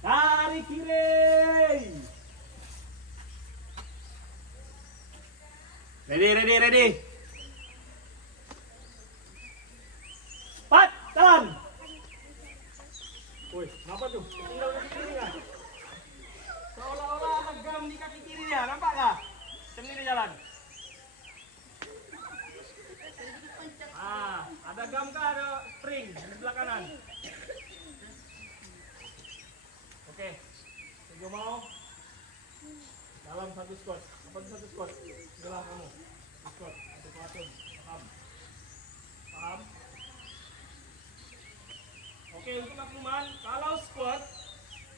Dari kiri. Ready. Pat, jalan. Woi, kenapa tuh? Tinggal kaki kiri kan? Seolah-olah ada gam di kaki kiri ya, nampak nggak? Macam ini dia jalan. Ah, ada gam kah? Ada spring di sebelah kanan. Oke, Teguh mau dalam satu squat. Apa itu satu squat? Itulah kamu. Squat, satu pelatun. Paham? Oke, untuk makluman, kalau squat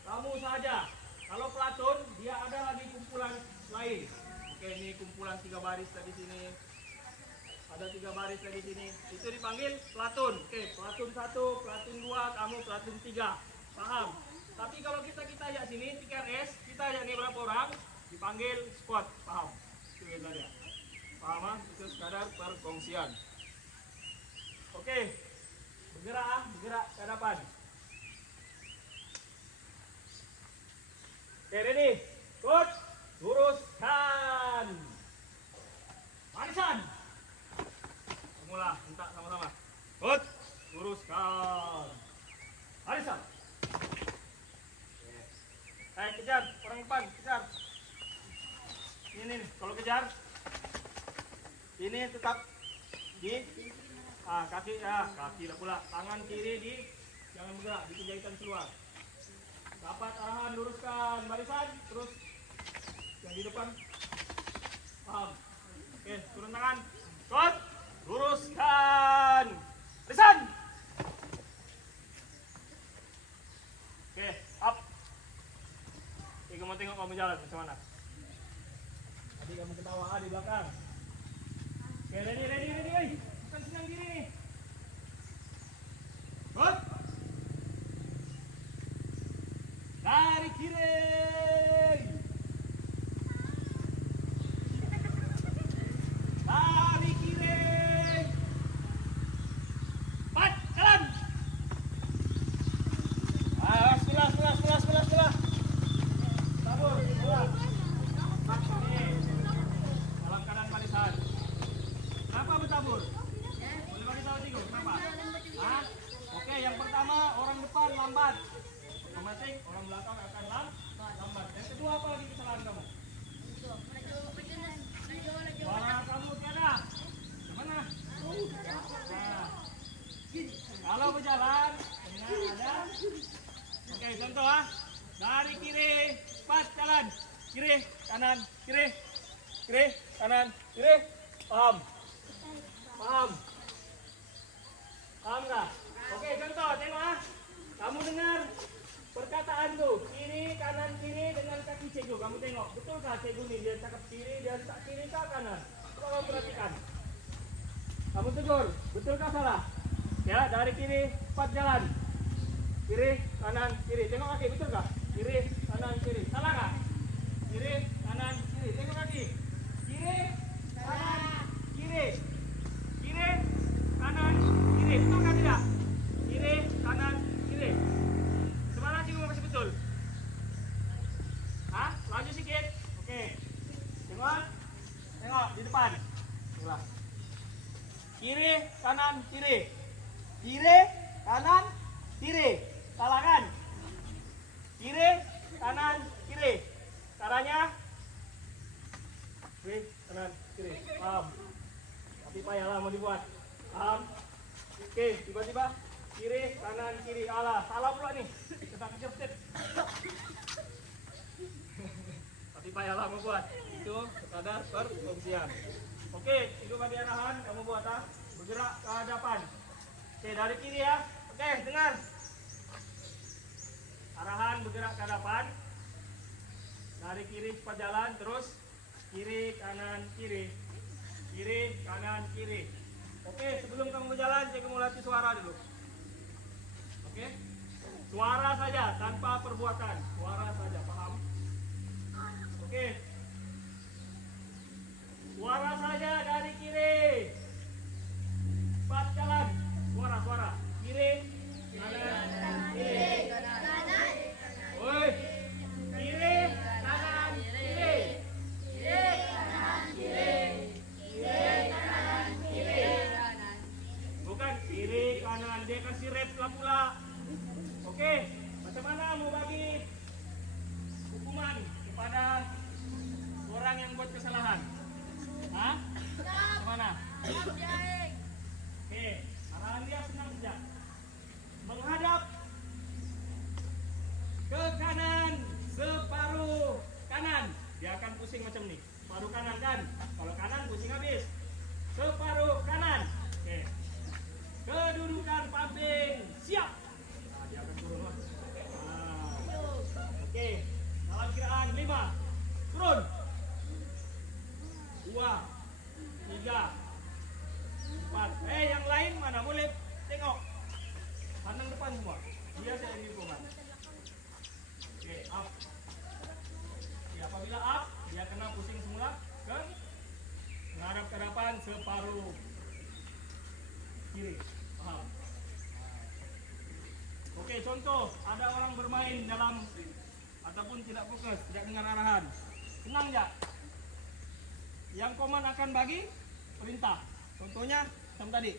kamu saja. Kalau pelatun dia ada lagi kumpulan lain. Oke, ini kumpulan 3 baris tadi sini. Ada 3 baris tadi sini. Itu dipanggil pelatun. Oke, pelatun 1, pelatun 2, kamu pelatun 3. Paham? Tapi kalau kita ajak sini 3RS, kita ajak nih berapa orang, dipanggil squad. Paham? Itu yang tadi. Paham? Ah? Itu sekadar perkongsian. Oke. Bergerak ke hadapan. Oke, ready? Good. Luruskan. Barisan. Mula, minta sama-sama. Good. Luruskan. Barisan. Kejar, orang depan, kejar. Ini nih, kalau kejar, ini tetap di kaki lah pula. Tangan kiri jangan bergerak, di jahitan keluar. Dapat arahan, luruskan barisan, terus yang di depan. Paham? Oke, turun tangan. Good. Luruskan. Barisan. Oke, up. Kamu tengok kamu jalan macam mana? Tadi kamu ketawa di belakang. Oke, ready. Bukan senang diri nih. Good. Dari kiri. Dari kiri. Pat, jalan. Sebelah. Dalam keadaan barisan. Kenapa bertabur? Boleh bagi tahu Cigo, kenapa? Hah? Oke, yang pertama orang depan lambat. Otomatis orang belakang akan lambat. Yang kedua apa lagi kesalahan kamu? Suara kamu tiada. Mana? Nah. Kalau berjalan, ada. Oke, contoh ah. Dari kiri, pas jalan. Kiri, kanan, kiri, kanan, kiri. Paham nggak? Oke, contoh, tengok ah. Kamu dengar perkataan tuh, kiri, kanan, kiri dengan kaki Cegu. Kamu tengok, betulkah Cegu nih? Dia cakap kiri, dia tak kiri, tak kanan. Coba kamu perhatikan. Kamu tegur, betulkah salah? Ya, dari kiri, pas jalan. Kiri, kanan, kiri. Tengok kaki, betulkah? Kiri, kanan, kiri. Salah nggak? Kiri, kanan, kiri. Tengok kaki. Kiri, kanan, kiri. Kiri, kanan, kiri. Betul kan tidak? Kiri, kanan, kiri. Semangat Cikgu masih betul? Hah? Laju sikit. Oke. Tengok. kanan, kiri. Kiri, kanan, kiri. Salah kan? Kiri, kanan, kiri. Caranya kiri, kanan, kiri. Paham? Tapi payahlah mau dibuat. Paham? Oke, tiba-tiba kiri, kanan, kiri. Alah, salah pula nih. Kita kejepit. Tapi payahlah membuat. Itu sekadar perfungsian. Oke, itu bagi arahan. Kamu buat bergerak ke hadapan. Oke, dari kiri ya. Oke, dengar. Arahan bergerak ke hadapan. Dari kiri cepat jalan, terus kiri, kanan, kiri. Kiri, kanan, kiri. Oke, sebelum kamu berjalan, saya kamu latih suara dulu. Oke? Suara saja, tanpa perbuatan. Suara saja, paham? Oke. Suara saja dari kiri. Cepat jalan. Suara. Kiri, kanan, kiri. Woi. Kiri, kanan, kiri. Kiri, kanan, kiri. Kiri, kanan, kiri. Bukan kiri, kanan. Dia kasih rep pula. Oke. Macam mana mau bagi hukuman kepada orang yang buat kesalahan? Hah? Mana? Oke, arahan dia senang saja. Menghadap ke kanan separuh kanan. Dia akan pusing macam ni. Separuh kanan kan? Kalau kanan pusing habis. Separuh kanan. Oke. Kedudukan pamping siap. Nah, dia akan turun lah. Oke. Dalam kiraan 5. Turun. 2, 3, 4. Yang lain mana? Boleh tengok. Pandang depan semua. Dia saya yang hukuman. Oke, up. Oke, apabila up, dia kena pusing semula ke menghadap ke depan separuh kiri. Paham? Oke, contoh ada orang bermain dalam ataupun tidak fokus, tidak dengar arahan. Senang tak? Yang koman akan bagi perintah. Contohnya macam tadi.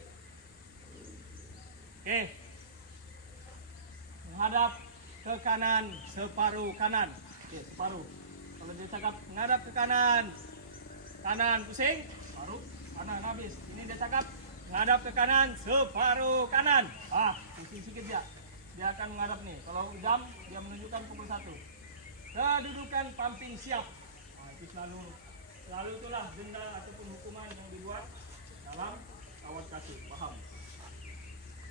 Oke. Menghadap ke kanan separuh kanan. Oke, separuh. Kalau dia cakap menghadap ke kanan. Kanan pusing, separuh kanan habis. Ini dia cakap menghadap ke kanan separuh kanan. Pusing sikit dia. Dia akan menghadap nih. Kalau jam dia menunjukkan pukul 1. Kedudukan pumping siap. Itu selalu itulah denda ataupun hukuman yang dibuat dalam kawat kasih. Paham?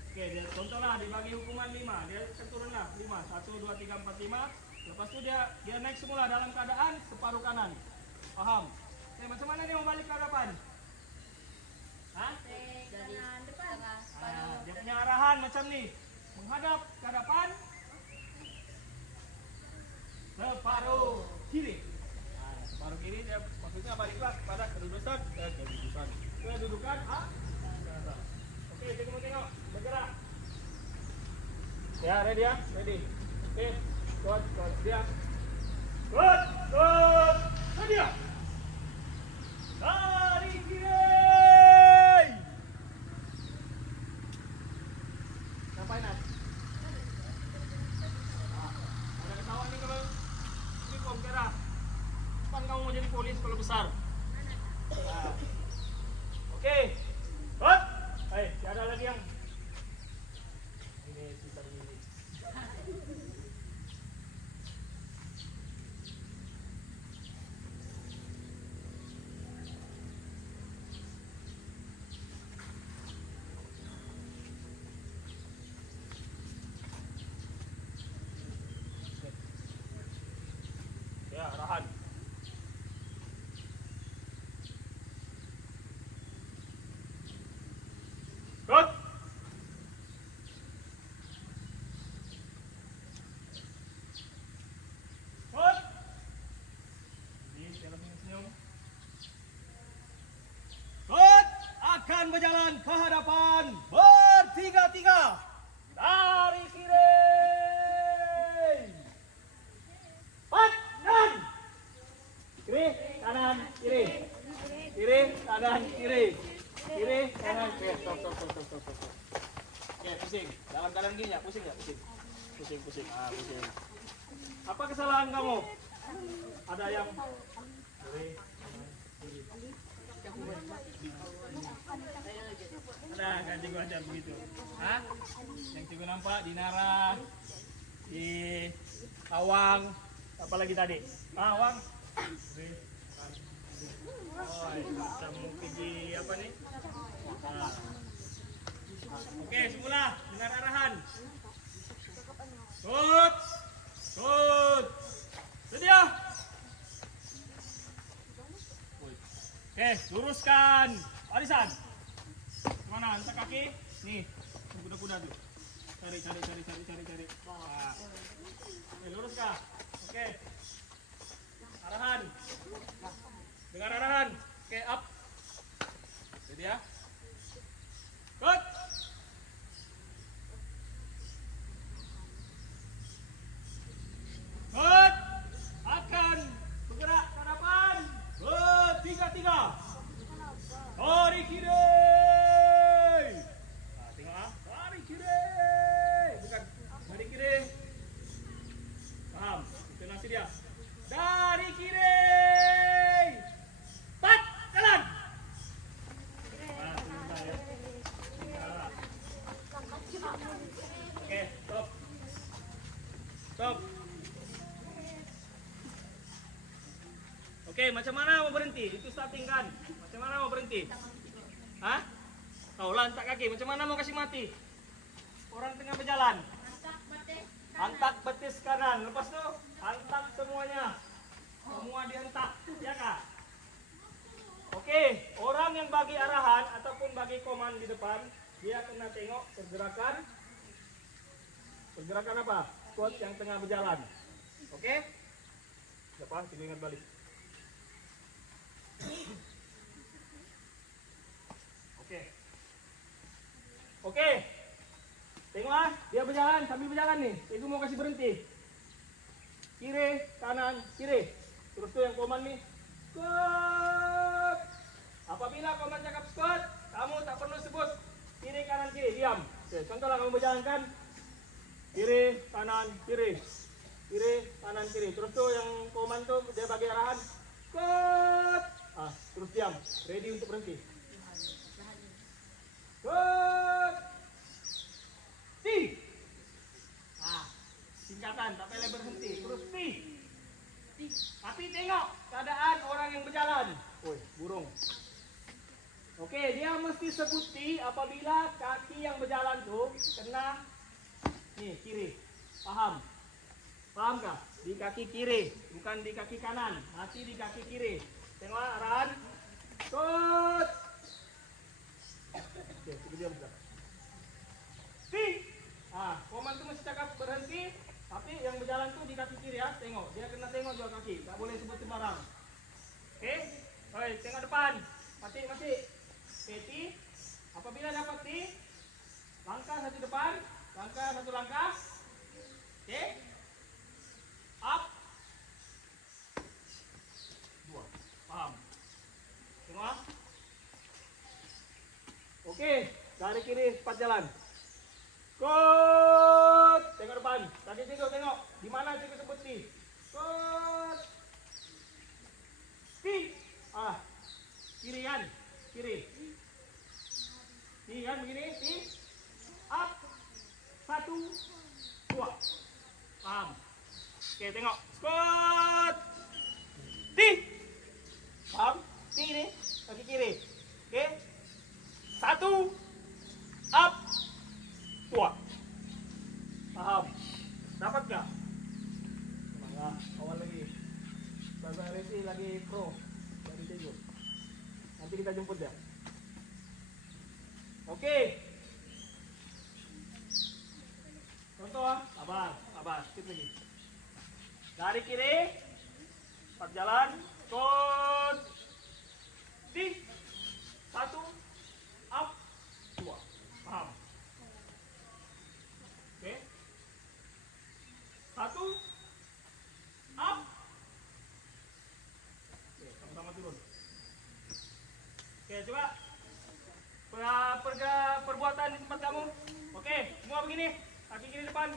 Oke, dia contohlah dibagi hukuman 5. Dia turunlah 5. 1, 2, 3, 4, 5. Lepas itu dia naik semula dalam keadaan separuh kanan. Paham? Oke, macam mana dia mau balik ke hadapan? Hah? Kanan depan. Dia punya arahan macam ni. Menghadap ke hadapan. Separuh kiri. Separuh kiri dia maksudnya baliklah pada kedudukan. Oke, kita mau tengok bergerak. Ya, ready ya? Ready. Oke, good, dia. Good. Dia. Dari kiri. Ngapain nak? Ada ketahuan nih kalau uniform merah. Kapan kamu mau jadi polis kalau besar? Oke. Good. Tiada lagi yang ini sisa ini. Ya, arahan. Good. Good. Ini dalam senyum. Good. Akan berjalan ke hadapan bertiga-tiga dari kiri. Kanan. Kiri, kanan, kiri. Kiri, kanan, kiri. Kiri, kanan, kiri. Stop. stop. Oke, pusing. Dalam keadaan gini ya, pusing nggak? Pusing. Pusing. Apa kesalahan kamu? Ada yang ada kan cikgu ajar begitu. Hah? Yang cikgu nampak di Nara, di Awang, apalagi tadi? Awang. Oh, kita mau pergi apa nih? Nah. Oke, semula dengar arahan. Good. Sedia. Oke, luruskan. Barisan. Mana? Angkat kaki. Nih, kuda-kuda tuh. Cari. Nah. Oke, luruskan. Oke. Arahan. Dengar arahan. Oke, up. Jadi ya. Good. Good. Akan bergerak ke depan. Good. 3. Tarik kiri. Nah, tengok ah. Tarik kiri. Bukan tarik kiri. Paham? Itu nasi dia. Dari kiri. Jalan. Oke, stop. Oke, macam mana mau berhenti? Itu starting kan? Macam mana mau berhenti? Hah? Kau lantak kaki, macam mana mau kasih mati? Orang tengah berjalan. Hantak betis kanan. Lepas tu, hantak semuanya. Semua dihentak, ya kak? Oke, orang yang bagi arahan ataupun bagi koman di depan, dia kena tengok pergerakan apa? Squad yang tengah berjalan. Oke? Siapa? Kita ingat balik. Oke. Tengok ah, dia berjalan sambil berjalan nih. Ibu mau kasih berhenti. Kiri, kanan, kiri. Terus tuh yang koman nih. Squad. Apabila koman cakap squad, kamu tak perlu sebut kiri, kanan, kiri. Diam. Oke, contohlah kamu berjalan kan. Kiri, kanan, kiri. Kiri, kanan, kiri. Terus tuh yang koman tuh dia bagi arahan. Squad. Ah, terus diam. Ready untuk berhenti. Squad. T. Ah, singkatan, tak boleh berhenti. Terus T. Tapi tengok keadaan orang yang berjalan. Woi, burung. Oke, dia mesti sebut T apabila kaki yang berjalan tuh kena nih kiri. Paham? Pahamkah? Di kaki kiri, bukan di kaki kanan. Mati di kaki kiri. Tengok arahan. Tut. Oke, dia bergerak. T. Ah, koman tuh mesti cakap berhenti. Tapi yang berjalan tuh di kaki kiri ya, tengok. Dia kena tengok dua kaki, tak boleh sebut sembarang. Oke? Oi, tengok depan. Mati. T. Apabila dapat T, langkah satu depan, langkah satu langkah. Oke? Up. 2. Paham? Tengok ah. Oke, dari kiri 4 jalan. Kot, tengok depan. Tadi tengok. Di mana cikgu sebut T? Kot. T. Ah. Kiri kan? Kiri. T kan begini, T. Up. 1 2. Paham? Oke, tengok. Kot. T. Paham? T ni kaki kiri. Oke. 1 up. 2. Paham? Dapat gak? Semangat. Awal lagi. Bahasa RSI lagi pro. Dari Tigo. Nanti kita jemput dia. Oke. Contoh ah. Sabar. Sikit lagi. Dari kiri. 4 jalan. Kot. Di. 1. Up. 2. Paham? Oke. 1 up. Oke, sama-sama turun. Oke, coba perbuatan sini. Kaki kiri depan.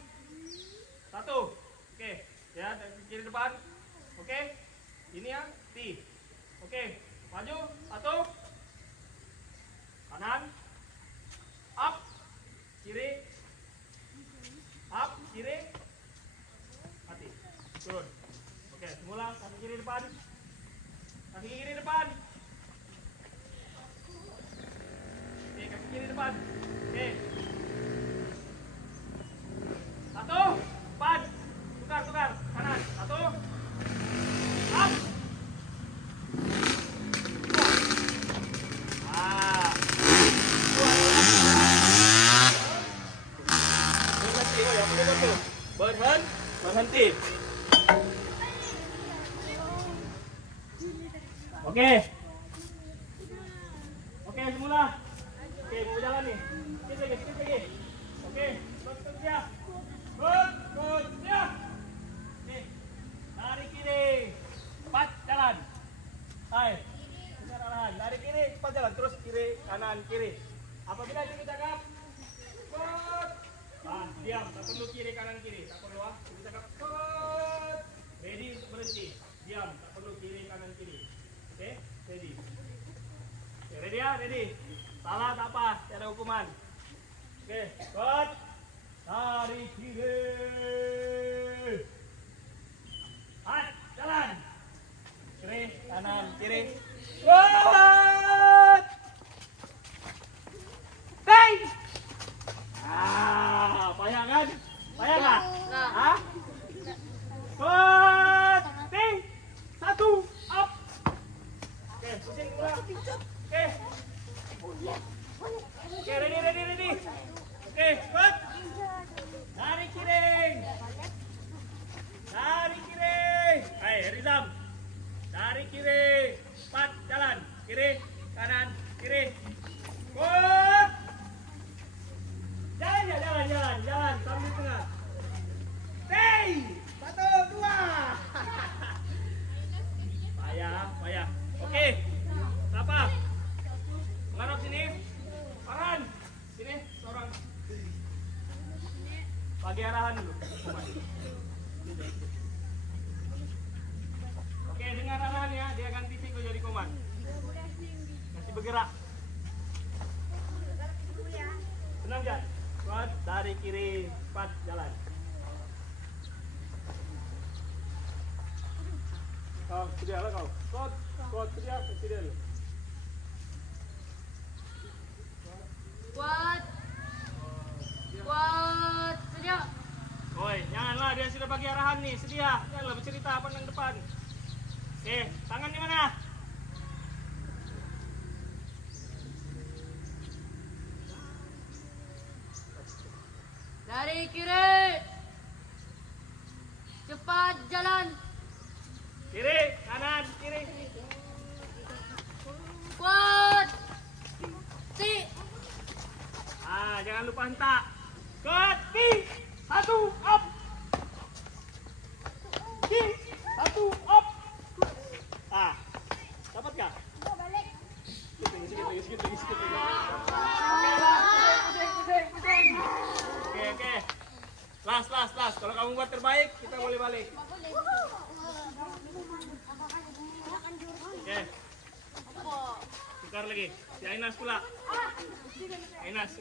1. Oke. Ya, kaki kiri depan. Oke. Ini ya, T. Oke. Maju. 1. Kanan. Up. Kiri. Up. Kiri. Mati. Turun. Oke, semula kaki kiri depan. Kaki kiri depan. Oke, kaki kiri depan. Oke. 1. Depan. Tukar. Kanan. 1. Up. 2. Ah. 2. Berhenti. Oke, semula. Oke, mau jalan nih. Sikit lagi. Oke, bekerja. Oke, lari kiri. Cepat jalan. Hai. Putar arahan. Lari kiri, cepat jalan. Terus kiri, kanan, kiri. Apabila itu cakap, cepat. Nah, diam. Tak perlu kiri, kanan, kiri. Tak perlu ah. Kita cakap, cepat. Ready untuk berhenti. Diam. Tak perlu kiri, kanan, kiri. Oke, ready. Oke, ready ya, ready. Salah tak apa, tiada hukuman. Oke, cepat. Lari kiri. Hat, jalan. Kiri, kanan, kiri. Cepat. Bang. Ah, payah kan? Payah nggak? Nggak. Hah? Cepat. 1. Up. Oke, pusing pulang. Oke. Oke, ready. Oke, cepat. Lari kiri. Hai, Rizam. Lari kiri. Cepat, jalan. Kiri, kanan, kiri. Cepat. Jalan. Sambil tengah. 1, 2. Payah. Oke. Apa? Menghadap sini. Farhan. Sini, seorang. Bagi arahan dulu. Oke, dengar arahan ya. Dia ganti tipe jadi koman. Masih bergerak. Senang Jan? Kuat, dari kiri, cepat, jalan. Kau, sedia lah kau. Kuat, sedia dulu. Kuat, sedia. Oi, janganlah, dia sudah bagi arahan nih, sedia. Janganlah bercerita pandang depan. Oke, tangan di mana? Dari kiri. Cepat jalan. Kiri, kanan, kiri. Kuat. Jangan lupa hentak. Kaki, 1, up. Kiri, 1, up. Dapat kah? Sikit lagi. Oke. Last. Kalau kamu buat terbaik, kita boleh balik. Oke. Tukar lagi. Si Ainas pula. Ainas,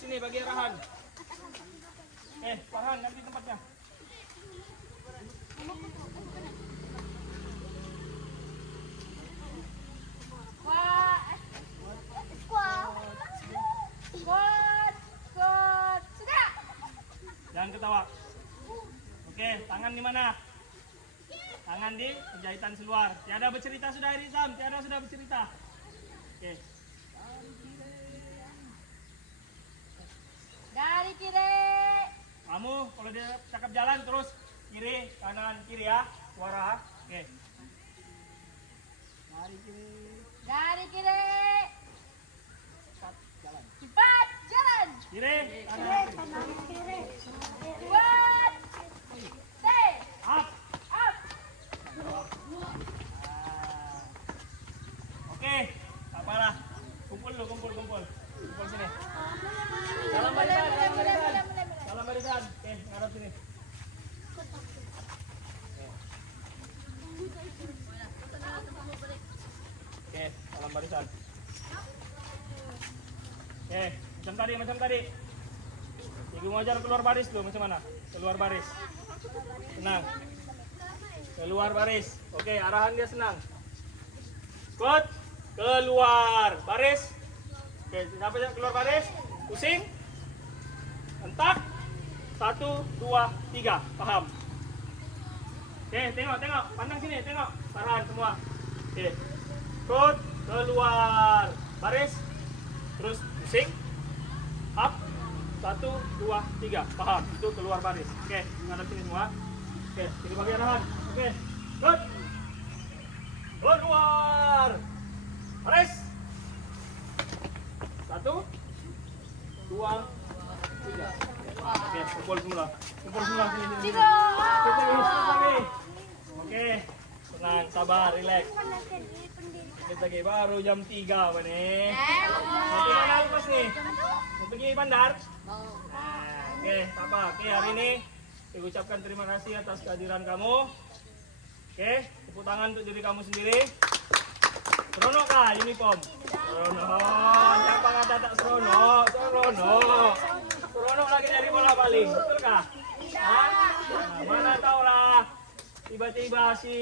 sini bagi arahan. Farhan, ganti tempatnya. Jangan ketawa. Oke, tangan di mana? Tangan di jahitan seluar. Tiada bercerita sudah Rizam, sudah bercerita. Oke. Dari kiri. Kamu kalau dia cakap jalan terus kiri, kanan, kiri ya. Suara. Oke. Dari kiri. Cepat jalan. Cepat jalan. Kiri, kanan, kiri. Kuat. Up. Up. Oke, tak apalah. Kumpul sini. Salam balik. Macam tadi. Cikgu mau ajar keluar baris dulu, macam mana? Keluar baris. Senang. Keluar baris. Oke, arahan dia senang. Kot, keluar baris. Oke, siapa yang keluar baris? Pusing. Hentak. 1, 2, 3. Paham? Oke, tengok. Pandang sini, tengok. Arahan semua. Oke. Kot, keluar baris. Terus pusing. Up. 1, 2, 3. Paham? Itu keluar baris. Oke, ngadap sini semua. Oke, ini bagi arahan. Oke. Kot. Keluar baris. 1, 2, 3. Oke, kumpul semula sini. Skip lagi. Oke, tenang, sabar, relax. Skip lagi, baru jam 3 apa nih? Mau kemana lepas nih? Mau pergi bandar? Nah, oke, tak apa. Oke, hari ini saya ucapkan terima kasih atas kehadiran kamu. Oke, tepuk tangan untuk diri kamu sendiri. Seronok kah uniform? Seronok. Siapa kata tak seronok? Seronok lagi dari bola baling. Betul kah? Hah? Nah, mana tahu lah. Tiba-tiba si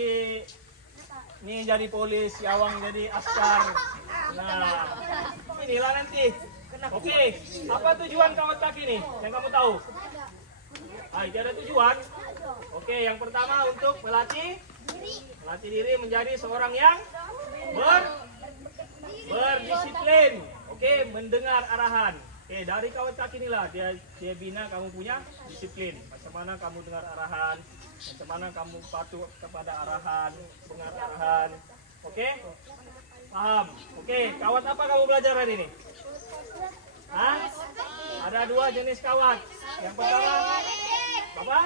ini jadi polis, si Awang jadi askar. Nah, inilah nanti. Oke, apa tujuan kawat kaki nih? Yang kamu tahu? Itu ada tujuan. Oke, yang pertama untuk melatih diri menjadi seorang yang berdisiplin. Oke, mendengar arahan. Oke, dari kawat kaki inilah dia bina kamu punya disiplin. Macam mana kamu dengar arahan, macam mana kamu patuh kepada arahan, dengar arahan. Oke? Paham? Oke, kawat apa kamu belajar hari ini? Hah? Ada 2 jenis kawat. Yang pertama apa?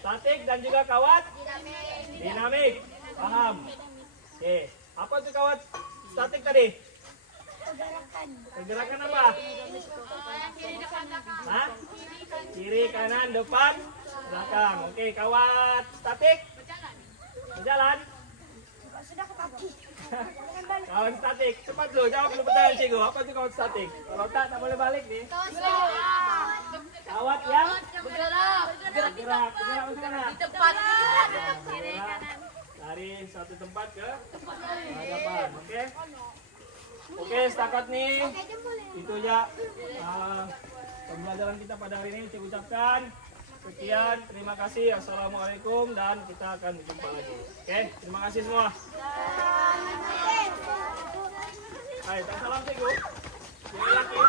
Statik dan juga kawat dinamik. Paham? Oke, apa tuh kawat statik tadi? Pergerakan apa? Hah? Kiri, kanan, depan, belakang. Oke, kawat statik berjalan. Kawat statik, cepat dulu, jawab dulu pertanyaan cikgu. Apa itu kawat statik? Kalau tak boleh balik nih. Kawat yang bergerak mana? Di tempat kiri kanan. Dari satu tempat ke hadapan. Oke? Oke, setakat nih. Itu aja pembelajaran kita pada hari ini. Saya ucapkan sekian, terima kasih. Assalamualaikum dan kita akan berjumpa lagi. Oke, terima kasih semua. Hai, salam cikgu. Terima kasih.